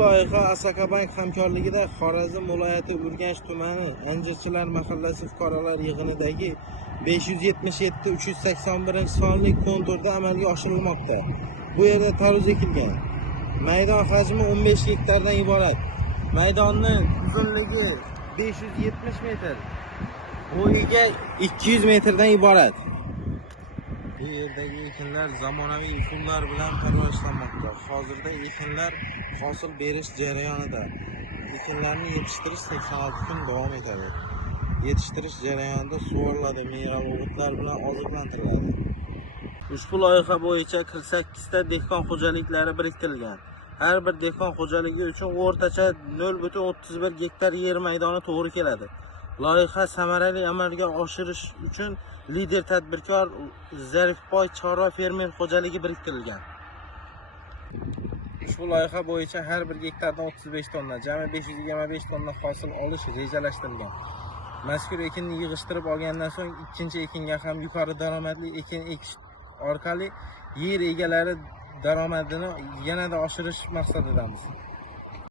loyiha Asakabank hamkorligida Xorazm viloyati Urganch tumani Anjirchilar mahallasi fuqarolar yig'inidagi 577-381 sonli konturda amalga oshirilmoqda. Bu yerda tarvuz ekilgan. Maydon hajmi 15 gektardan iborat. Maydonning uzunligi 570 metr, bo'yiga 200 metrdan iborat. Bu yerdagi ekinlar zamonaviy usullar bilan parvarishlanmoqda. Hozirda ekinlar hosil berish jarayonida. Ekinlarni yetishtirish 86 kun davom etadi. Yetishtirish jarayonida sug'oriladi, mineral o'g'itlar bilan oziqlantiriladi. Ushbu loyiha bo'yicha 48 ta dehqon xo'jaliklari biriktirilgan. Har bir dehqon xo'jaligi uchun o'rtacha 0,31 gektar yer maydoni to'g'ri keladi. Loyiha samarali amalga oshirish uchun lider tadbirkor Zarifboy chorva fermer xo'jaligi biriktirilgan. Ushbu loyiha bo'yicha har bir gektardan 35 tonna, jami 525 tonna hosil olish rejalashtirilgan. Mazkur ekinni yig'ishtirib olgandan so'ng ikkinchi ekinga ham yuqori daromadli ekin ekish orqali yer egalari daromadini yanada oshirish maqsadidamiz.